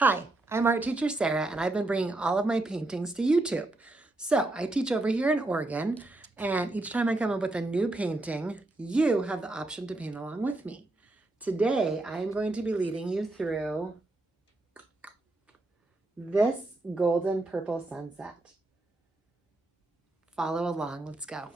Hi, I'm art teacher Sarah, and I've been bringing all of my paintings to YouTube. So I teach over here in Oregon, and each time I come up with a new painting, you have the option to paint along with me. Today, I am going to be leading you through this golden purple sunset. Follow along, let's go.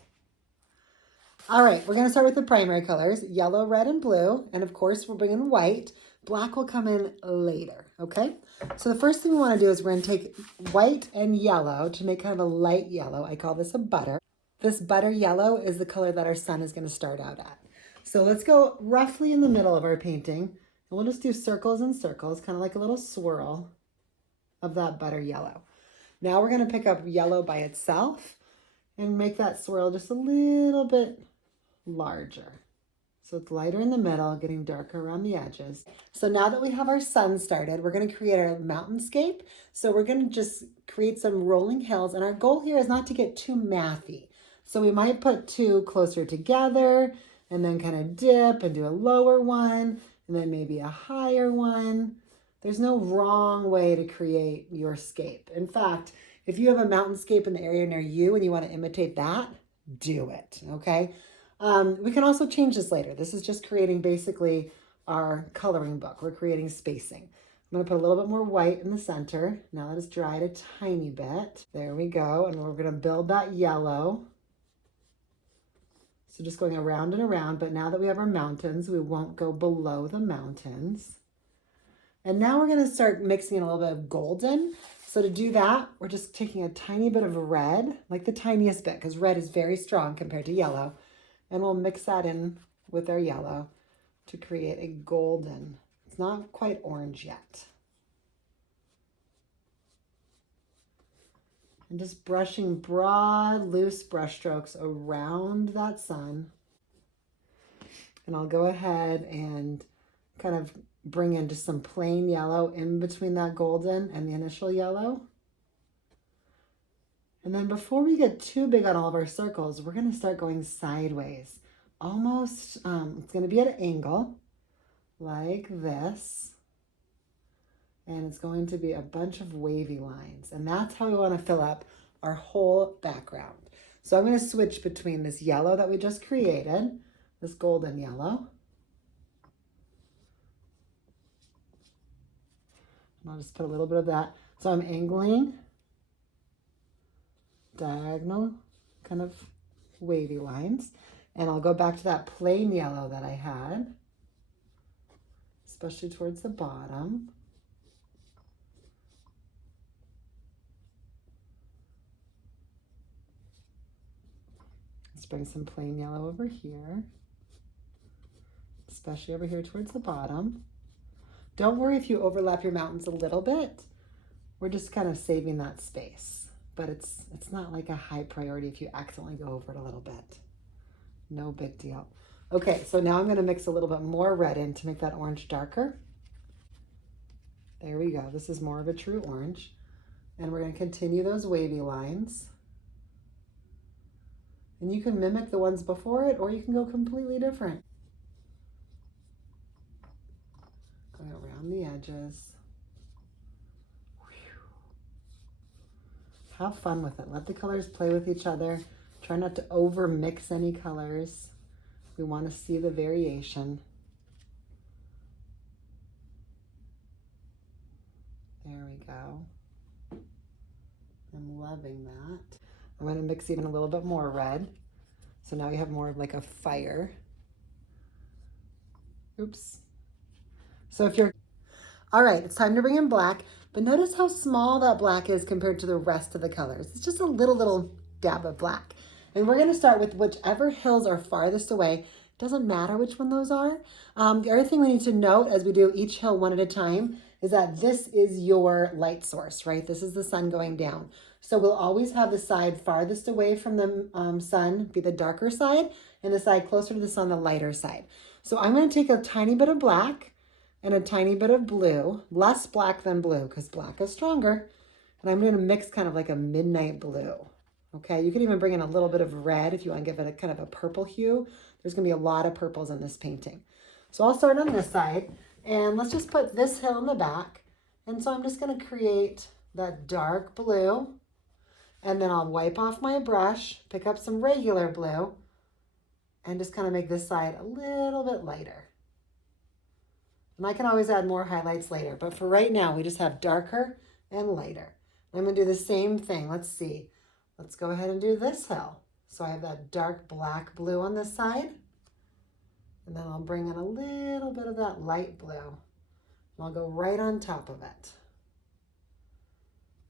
All right, we're gonna start with the primary colors, yellow, red, and blue. And of course, we're bringing white. Black will come in later, okay? So the first thing we wanna do is we're gonna take white and yellow to make kind of a light yellow. I call this a butter. This butter yellow is the color that our sun is gonna start out at. So let's go roughly in the middle of our painting. And we'll just do circles and circles, kind of like a little swirl of that butter yellow. Now we're gonna pick up yellow by itself and make that swirl just a little bit larger. So it's lighter in the middle, getting darker around the edges. So now that we have our sun started, we're going to create our mountainscape. So we're going to just create some rolling hills. And our goal here is not to get too mathy. So we might put two closer together and then kind of dip and do a lower one and then maybe a higher one. There's no wrong way to create your scape. In fact, if you have a mountainscape in the area near you and you want to imitate that, do it, okay? We can also change this later. This is just creating basically our coloring book. We're creating spacing. I'm going to put a little bit more white in the center. Now let us dry it a tiny bit. There we go. And we're going to build that yellow. So just going around and around. But now that we have our mountains, we won't go below the mountains. And now we're going to start mixing in a little bit of golden. So to do that, we're just taking a tiny bit of red, like the tiniest bit, because red is very strong compared to yellow. And we'll mix that in with our yellow to create a golden. It's not quite orange yet. And just brushing broad, loose brush strokes around that sun. And I'll go ahead and kind of bring in just some plain yellow in between that golden and the initial yellow. And then before we get too big on all of our circles, we're going to start going sideways. Almost, it's going to be at an angle like this. And it's going to be a bunch of wavy lines. And that's how we want to fill up our whole background. So I'm going to switch between this yellow that we just created, this golden yellow. And I'll just put a little bit of that. So I'm angling diagonal kind of wavy lines. And I'll go back to that plain yellow that I had, especially towards the bottom. Let's bring some plain yellow over here, especially over here towards the bottom. Don't worry if you overlap your mountains a little bit. We're just kind of saving that space. But it's not like a high priority if you accidentally go over it a little bit. No big deal. Okay, so now I'm going to mix a little bit more red in to make that orange darker. There we go. This is more of a true orange. And we're going to continue those wavy lines. And you can mimic the ones before it, or you can go completely different. Going around the edges. Have fun with it. Let the colors play with each other. Try not to over mix any colors. We want to see the variation. There we go. I'm loving that. I'm going to mix even a little bit more red. So now we have more of like a fire. Oops. So if you're, all right, it's time to bring in black. But notice how small that black is compared to the rest of the colors. It's just a little dab of black. And we're gonna start with whichever hills are farthest away. Doesn't matter which one those are. The other thing we need to note as we do each hill one at a time is that this is your light source, right? This is the sun going down. So we'll always have the side farthest away from the sun be the darker side, and the side closer to the sun, the lighter side. So I'm gonna take a tiny bit of black and a tiny bit of blue, less black than blue because black is stronger. And I'm going to mix kind of like a midnight blue. Okay, you can even bring in a little bit of red if you want to give it a kind of a purple hue. There's going to be a lot of purples in this painting. So I'll start on this side, and let's just put this hill in the back And so I'm just going to create that dark blue, and then I'll wipe off my brush, pick up some regular blue, and just kind of make this side a little bit lighter. And I can always add more highlights later, but for right now, we just have darker and lighter. I'm going to do the same thing. Let's see. Let's go ahead and do this hill. So I have that dark black blue on this side, and then I'll bring in a little bit of that light blue, and I'll go right on top of it.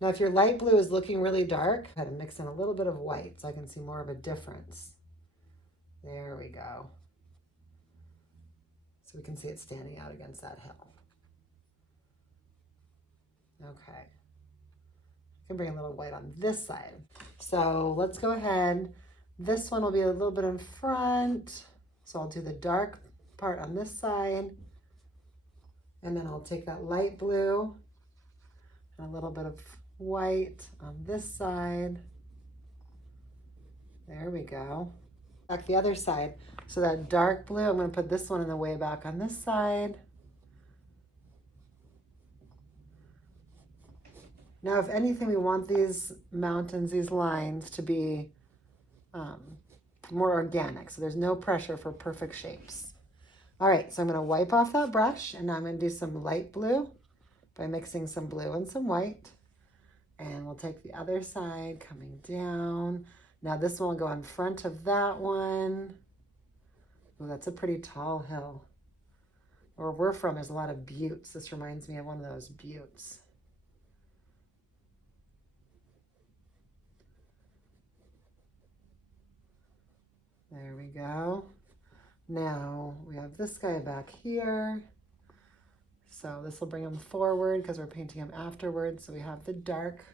Now, if your light blue is looking really dark, I had to mix in a little bit of white so I can see more of a difference. There we go. So we can see it standing out against that hill. Okay. I can bring a little white on this side. So let's go ahead. This one will be a little bit in front. So I'll do the dark part on this side. And then I'll take that light blue and a little bit of white on this side. There we go. Back the other side. So that dark blue, I'm going to put this one in the way back on this side. Now, if anything, we want these mountains, these lines to be more organic. So there's no pressure for perfect shapes. All right, so I'm going to wipe off that brush, and now I'm going to do some light blue by mixing some blue and some white. And we'll take the other side coming down. Now this one will go in front of that one. Oh, that's a pretty tall hill. Where we're from, there's a lot of buttes. This reminds me of one of those buttes. There we go. Now we have this guy back here. So this will bring him forward because we're painting him afterwards. So we have the dark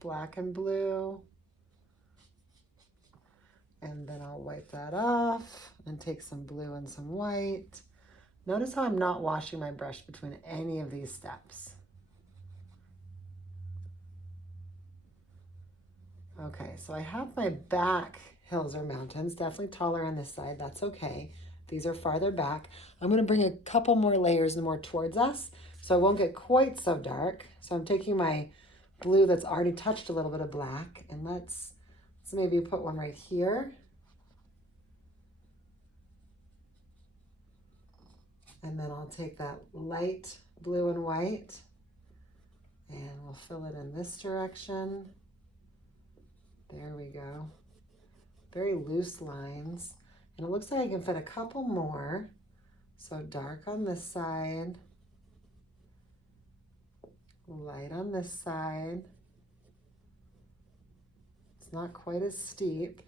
black and blue. And then I'll wipe that off and take some blue and some white. Notice how I'm not washing my brush between any of these steps. Okay, so I have my back hills or mountains, definitely taller on this side, that's okay. These are farther back. I'm gonna bring a couple more layers more towards us, so I won't get quite so dark. So I'm taking my blue that's already touched a little bit of black, and let's maybe put one right here. And then I'll take that light blue and white, and we'll fill it in this direction. There we go. Very loose lines. And it looks like I can fit a couple more. So dark on this side, light on this side. It's not quite as steep,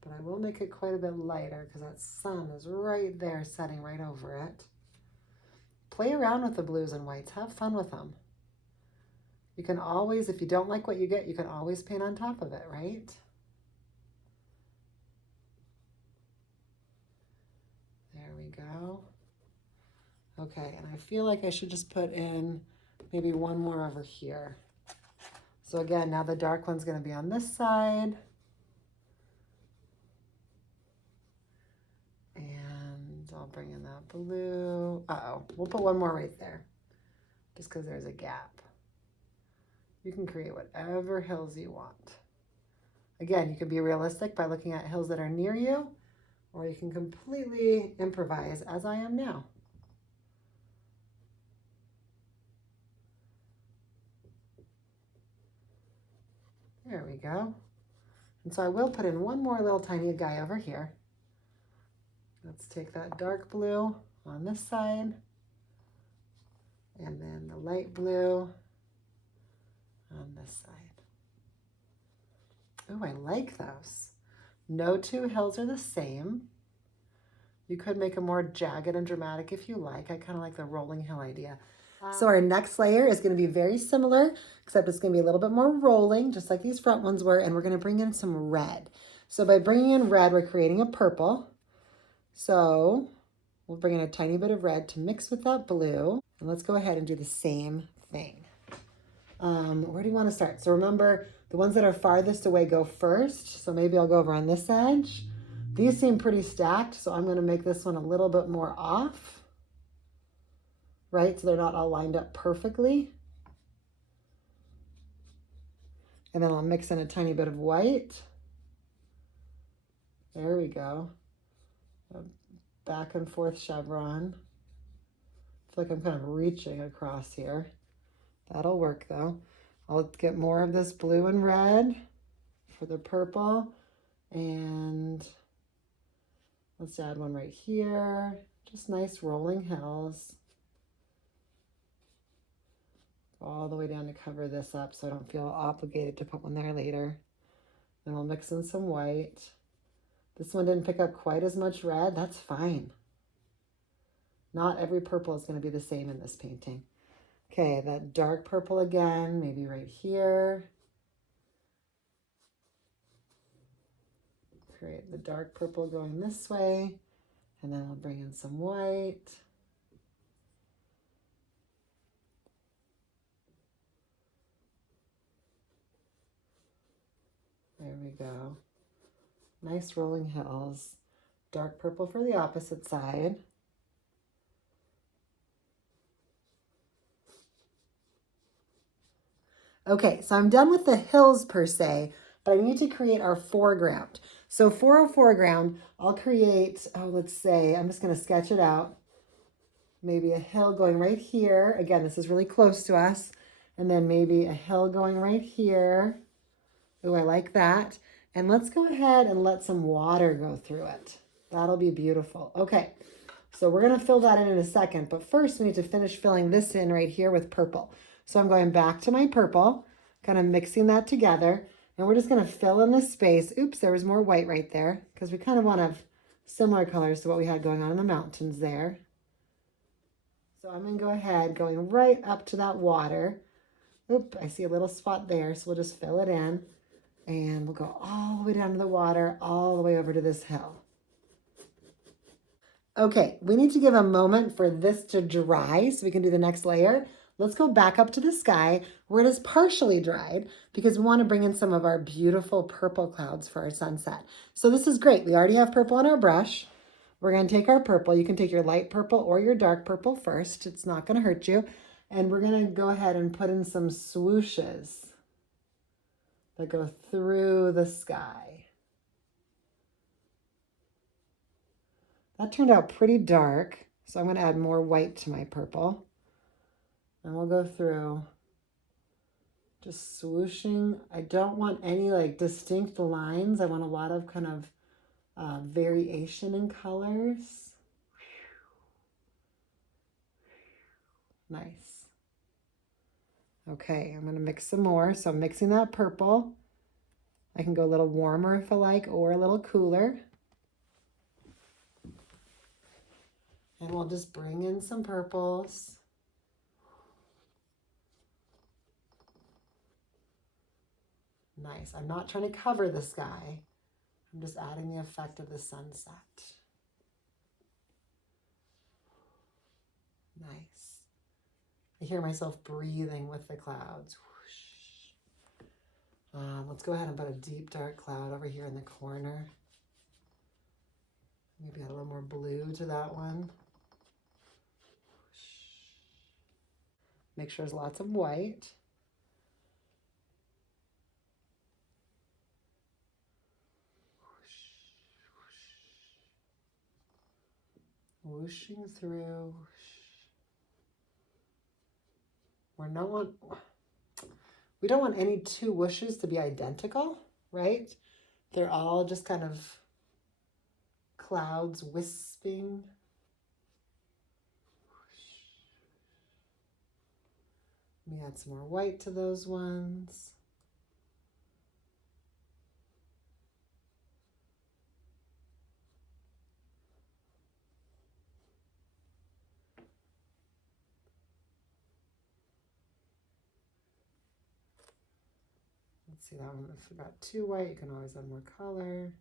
but I will make it quite a bit lighter because that sun is right there setting right over it. Play around with the blues and whites. Have fun with them. You can always, if you don't like what you get, you can always paint on top of it, right? There we go. Okay, and I feel like I should just put in maybe one more over here. So again, now the dark one's going to be on this side. And I'll bring in that blue. Uh-oh, we'll put one more right there, just because there's a gap. You can create whatever hills you want. Again, you can be realistic by looking at hills that are near you, or you can completely improvise as I am now. There we go. And so I will put in one more little tiny guy over here. Let's take that dark blue on this side, and then the light blue on this side. Oh, I like those. No two hills are the same. You could make them more jagged and dramatic if you like. I kind of like the rolling hill idea. So our next layer is going to be very similar, except it's going to be a little bit more rolling, just like these front ones were, and we're going to bring in some red. So by bringing in red, we're creating a purple. So we'll bring in a tiny bit of red to mix with that blue, and let's go ahead and do the same thing. Where do you want to start? So remember, the ones that are farthest away go first. So maybe I'll go over on this edge. These seem pretty stacked, so I'm going to make this one a little bit more off. right? So they're not all lined up perfectly. And then I'll mix in a tiny bit of white. There we go. A back and forth chevron. I feel like I'm kind of reaching across here. That'll work though. I'll get more of this blue and red for the purple. And let's add one right here. Just nice rolling hills. All the way down to cover this up so I don't feel obligated to put one there later. Then I'll mix in some white. This one didn't pick up quite as much red. That's fine. Not every purple is going to be the same in this painting. Okay, that dark purple again, maybe right here. Create the dark purple going this way. And then I'll bring in some white. There we go. Nice rolling hills. Dark purple for the opposite side. Okay, so I'm done with the hills per se, but I need to create our foreground. So for our foreground, I'll create, let's say, I'm just going to sketch it out. Maybe a hill going right here. Again, this is really close to us. And then maybe a hill going right here. Oh, I like that. And let's go ahead and let some water go through it. That'll be beautiful. Okay, so we're going to fill that in a second. But first, we need to finish filling this in right here with purple. So I'm going back to my purple, kind of mixing that together. And we're just going to fill in the space. Oops, there was more white right there because we kind of want to have similar colors to what we had going on in the mountains there. So I'm going to go ahead, going right up to that water. Oop, I see a little spot there, so we'll just fill it in. And we'll go all the way down to the water, all the way over to this hill. Okay, we need to give a moment for this to dry so we can do the next layer. Let's go back up to the sky where it is partially dried because we want to bring in some of our beautiful purple clouds for our sunset. So this is great. We already have purple on our brush. We're going to take our purple. You can take your light purple or your dark purple first. It's not going to hurt you. And we're going to go ahead and put in some swooshes that go through the sky. That turned out pretty dark, so I'm going to add more white to my purple. And we'll go through just swooshing. I don't want any like distinct lines. I want a lot of kind of variation in colors. Nice. Okay, I'm going to mix some more. So I'm mixing that purple. I can go a little warmer if I like, or a little cooler. And we'll just bring in some purples. Nice. I'm not trying to cover the sky. I'm just adding the effect of the sunset. Nice. I hear myself breathing with the clouds. Let's go ahead and put a deep dark cloud over here in the corner. Maybe add a little more blue to that one. Make sure there's lots of white. Whooshing through. We don't want any two whooshes to be identical, right? They're all just kind of clouds wisping. Let me add some more white to those ones. Let's see that one. If I got too white, you can always add more color.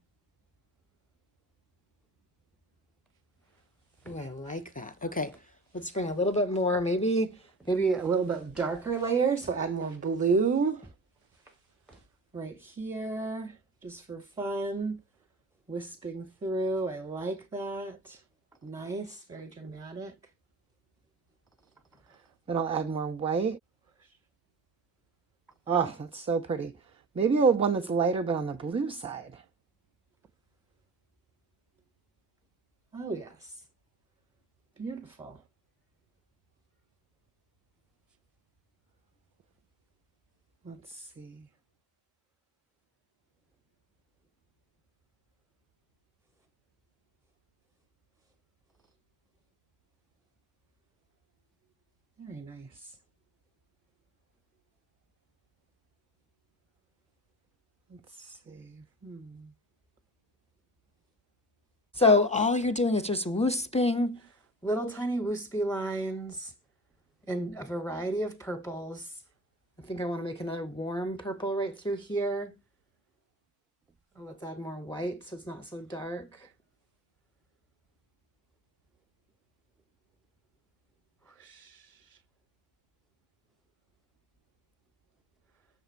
Oh, I like that. Okay, let's bring a little bit more, maybe a little bit darker layer. So add more blue right here, just for fun. Wisping through, I like that. Nice, very dramatic. Then I'll add more white. Oh, that's so pretty. Maybe a one that's lighter but on the blue side. Oh, yes. Beautiful. Let's see. Very nice. Let's see. So all you're doing is just woosping, little tiny wispy lines in a variety of purples. I think I want to make another warm purple right through here. Oh, let's add more white so it's not so dark.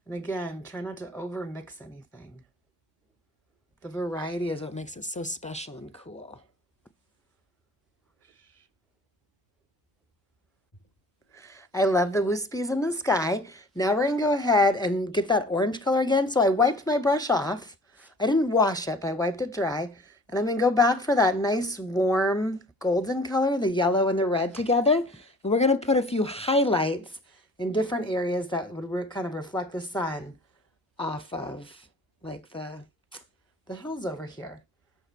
And again, try not to over mix anything. The variety is what makes it so special and cool. I love the wispies in the sky. Now we're gonna go ahead and get that orange color again. So I wiped my brush off. I didn't wash it, but I wiped it dry. And I'm gonna go back for that nice warm golden color, the yellow and the red together. And we're gonna put a few highlights in different areas that would kind of reflect the sun off of like the hills over here.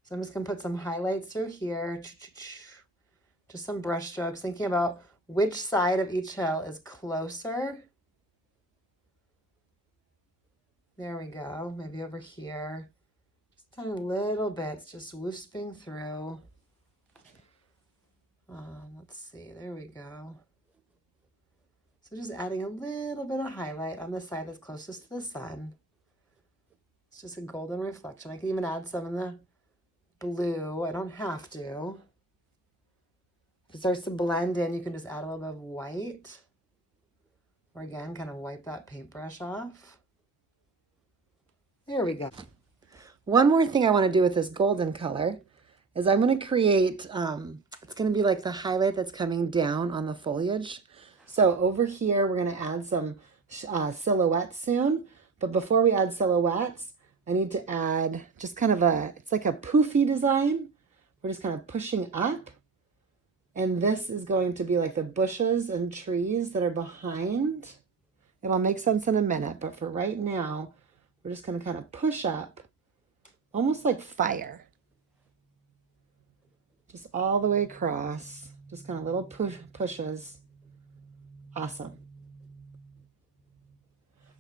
So I'm just gonna put some highlights through here. Just some brush strokes, thinking about which side of each hill is closer. There we go. Maybe over here. Just tiny little bits, just wisping through. Let's see. There we go. So just adding a little bit of highlight on the side that's closest to the sun. It's just a golden reflection. I can even add some in the blue. I don't have to. If it starts to blend in, you can just add a little bit of white. Or again, kind of wipe that paintbrush off. There we go. One more thing I want to do with this golden color is I'm going to create, it's going to be like the highlight that's coming down on the foliage. So over here, we're going to add some silhouettes soon. But before we add silhouettes, I need to add just kind of it's like a poofy design. We're just kind of pushing up. And this is going to be like the bushes and trees that are behind. It'll make sense in a minute, but for right now, we're just going to kind of push up, almost like fire. Just all the way across, just kind of little pushes. Awesome.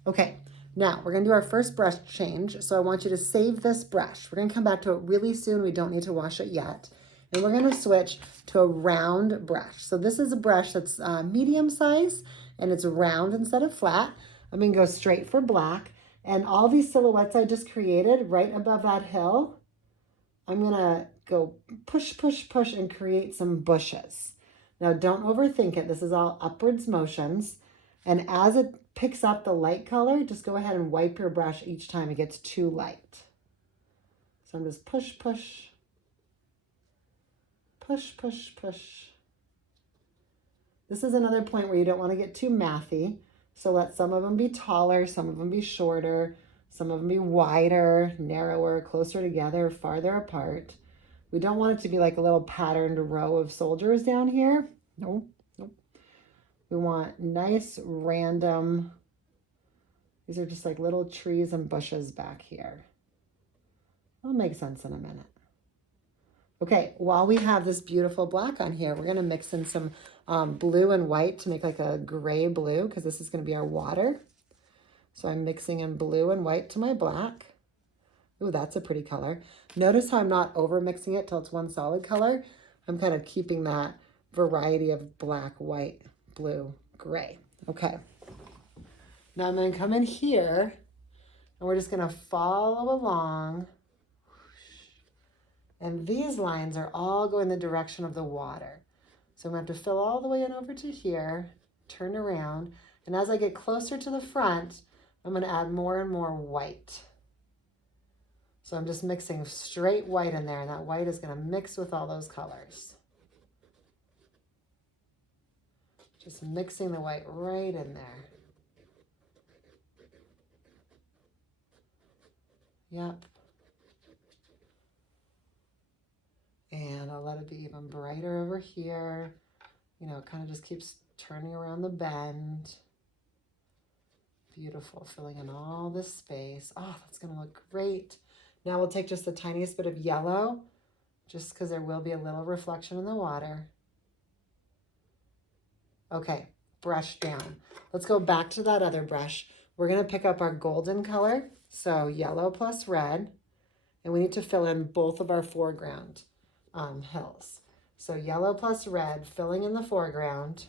Okay, now we're gonna do our first brush change. So I want you to save this brush. We're gonna come back to it really soon. We don't need to wash it yet. And we're gonna switch to a round brush. So this is a brush that's medium size and it's round instead of flat. I'm gonna go straight for black. And all these silhouettes I just created right above that hill, I'm gonna go push, push, push and create some bushes. Now don't overthink it. This is all upwards motions. And as it picks up the light color, just go ahead and wipe your brush each time it gets too light. So I'm just push, push, push, push, push. This is another point where you don't want to get too mathy. So let some of them be taller, some of them be shorter, some of them be wider, narrower, closer together, farther apart. We don't want it to be like a little patterned row of soldiers down here. Nope, nope. We want nice, random, these are just like little trees and bushes back here. It'll make sense in a minute. Okay, while we have this beautiful black on here, we're gonna mix in some blue and white to make like a gray blue, because this is gonna be our water. So I'm mixing in blue and white to my black. Ooh, that's a pretty color. Notice how I'm not over mixing it till it's one solid color. I'm kind of keeping that variety of black, white, blue, gray. Okay. Now I'm gonna come in here and we're just gonna follow along. And these lines are all going the direction of the water. So I'm going to have to fill all the way in over to here, turn around, and as I get closer to the front, I'm going to add more and more white. So I'm just mixing straight white in there, and that white is going to mix with all those colors. Just mixing the white right in there. Yep. And I'll let it be even brighter over here. You know, it kind of just keeps turning around the bend. Beautiful, filling in all this space. Oh, that's gonna look great. Now we'll take just the tiniest bit of yellow, just because there will be a little reflection in the water. Okay, brush down. Let's go back to that other brush. We're gonna pick up our golden color, so yellow plus red, and we need to fill in both of our foreground hills. So yellow plus red, filling in the foreground,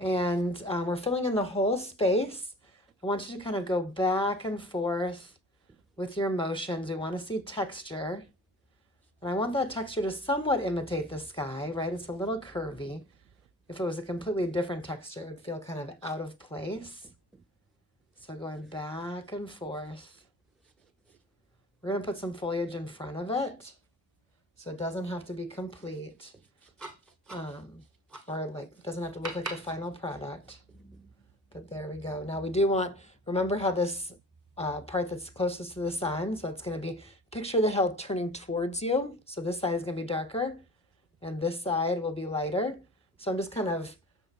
and we're filling in the whole space. I want you to kind of go back and forth with your motions. We want to see texture, and I want that texture to somewhat imitate the sky, right? It's a little curvy. If it was a completely different texture, it would feel kind of out of place. So going back and forth. We're going to put some foliage in front of it, so it doesn't have to be complete, or like doesn't have to look like the final product. But there we go. Now we do want, remember how this part that's closest to the sun, so it's going to be, picture the hill turning towards you. So this side is going to be darker, and this side will be lighter. So I'm just kind of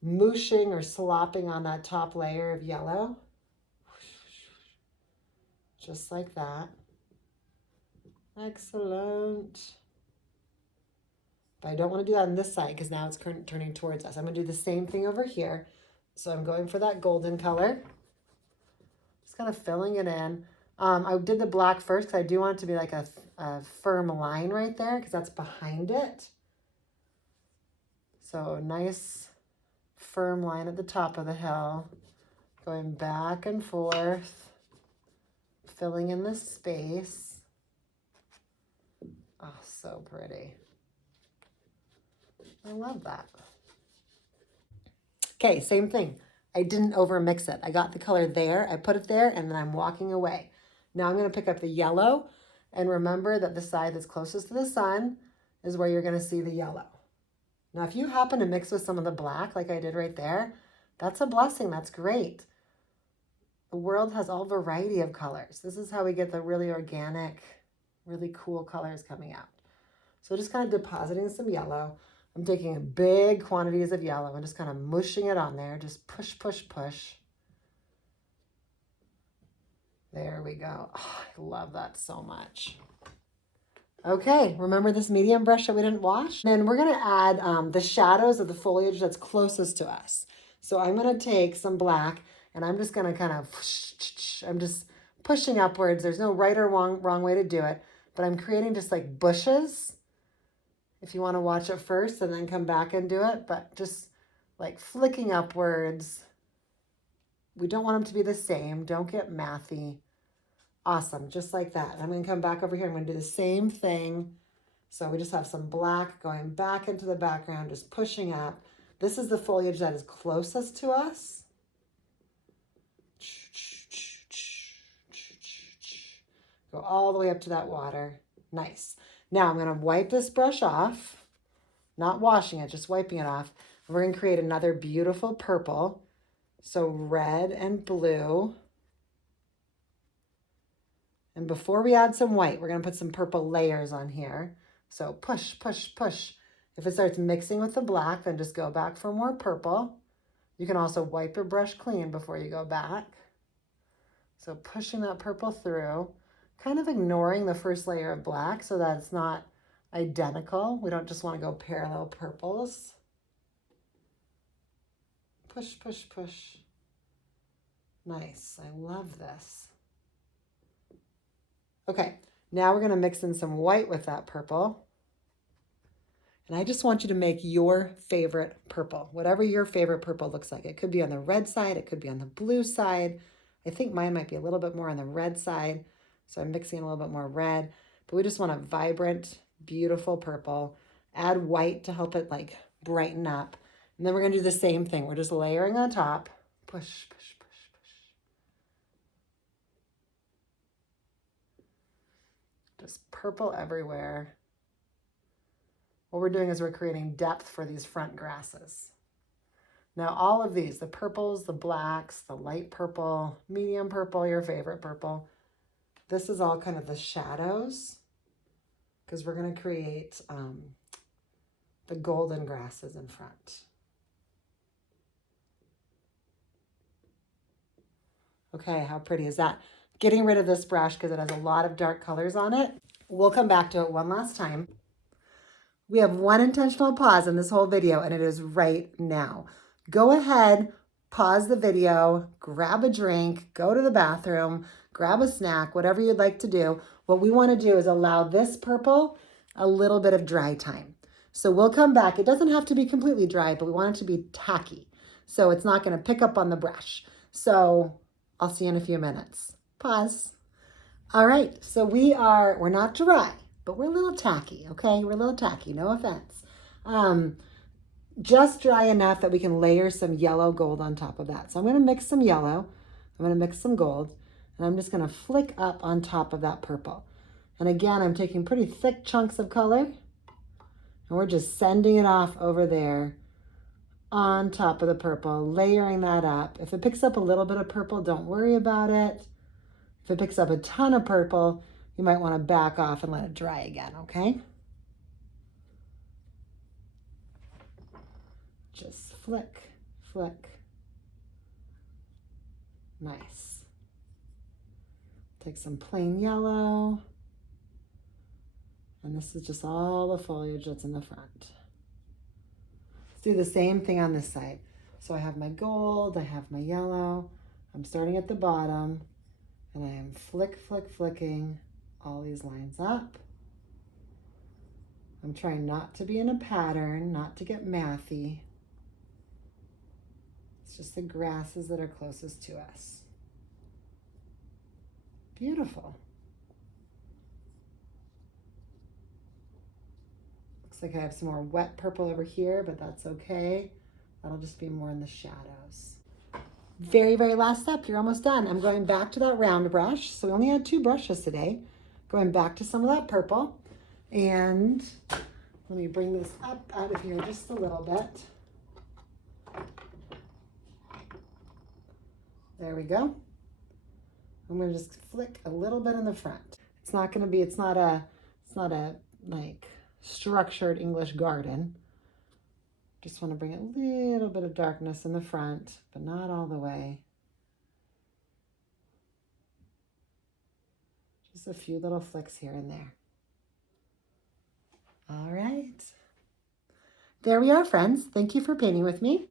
mooshing or slopping on that top layer of yellow. Just like that. Excellent. But I don't want to do that on this side because now it's turning towards us. I'm going to do the same thing over here. So I'm going for that golden color. Just kind of filling it in. I did the black first because I do want it to be like a firm line right there because that's behind it. So a nice firm line at the top of the hill. Going back and forth. Filling in this space. Oh, so pretty. I love that. Okay, same thing. I didn't over mix it. I got the color there, I put it there, and then I'm walking away. Now I'm gonna pick up the yellow, and remember that the side that's closest to the sun is where you're gonna see the yellow. Now, if you happen to mix with some of the black, like I did right there, that's a blessing, that's great. The world has all variety of colors. This is how we get the really organic, really cool colors coming out. So just kind of depositing some yellow. I'm taking big quantities of yellow and just kind of mushing it on there. Just push, push, push. There we go. Oh, I love that so much. Okay, remember this medium brush that we didn't wash? And we're gonna add the shadows of the foliage that's closest to us. So I'm gonna take some black and I'm just gonna kind of, I'm just pushing upwards. There's no right or wrong way to do it, but I'm creating just like bushes. If you want to watch it first and then come back and do it, but just like flicking upwards. We don't want them to be the same. Don't get mathy. Awesome, just like that. I'm going to come back over here. I'm going to do the same thing. So we just have some black going back into the background, just pushing up. This is the foliage that is closest to us. Go all the way up to that water. Nice. Now I'm going to wipe this brush off, not washing it, just wiping it off. And we're going to create another beautiful purple. So red and blue. And before we add some white, we're going to put some purple layers on here. So push, push, push. If it starts mixing with the black, then just go back for more purple. You can also wipe your brush clean before you go back. So pushing that purple through, kind of ignoring the first layer of black so that it's not identical. We don't just want to go parallel purples. Push, push, push. Nice. I love this. Okay, now we're going to mix in some white with that purple. And I just want you to make your favorite purple, whatever your favorite purple looks like. It could be on the red side. It could be on the blue side. I think mine might be a little bit more on the red side. So I'm mixing a little bit more red. But we just want a vibrant, beautiful purple. Add white to help it like brighten up. And then we're going to do the same thing. We're just layering on top. Push, push, push, push. Just purple everywhere. What we're doing is we're creating depth for these front grasses. Now all of these, the purples, the blacks, the light purple, medium purple, your favorite purple, this is all kind of the shadows because we're going to create the golden grasses in front. Okay, how pretty is that? Getting rid of this brush because it has a lot of dark colors on it. We'll come back to it one last time. We have one intentional pause in this whole video, and it is right now. Go ahead, pause the video, grab a drink, go to the bathroom, grab a snack, whatever you'd like to do. What we want to do is allow this purple a little bit of dry time. So we'll come back. It doesn't have to be completely dry, but we want it to be tacky. So it's not going to pick up on the brush. So I'll see you in a few minutes. Pause. All right, so we're not dry, but we're a little tacky, okay? We're a little tacky, no offense. Just dry enough that we can layer some yellow gold on top of that. So I'm gonna mix some yellow, I'm gonna mix some gold, and I'm just gonna flick up on top of that purple. And again, I'm taking pretty thick chunks of color, and we're just sending it off over there on top of the purple, layering that up. If it picks up a little bit of purple, don't worry about it. If it picks up a ton of purple, you might want to back off and let it dry again, okay? Just flick, flick. Nice. Take some plain yellow. And this is just all the foliage that's in the front. Let's do the same thing on this side. So I have my gold, I have my yellow. I'm starting at the bottom. And I am flicking all these lines up. I'm trying not to be in a pattern, not to get mathy. It's just the grasses that are closest to us. Beautiful. Looks like I have some more wet purple over here, but that's okay. That'll just be more in the shadows. Very, very last step, you're almost done. I'm going back to that round brush. So we only had 2 brushes today. Going back to some of that purple. And let me bring this up out of here just a little bit. There we go. I'm gonna just flick a little bit in the front. It's not a like structured English garden. Just want to bring a little bit of darkness in the front, but not all the way. Just a few little flicks here and there. All right. There we are, friends. Thank you for painting with me.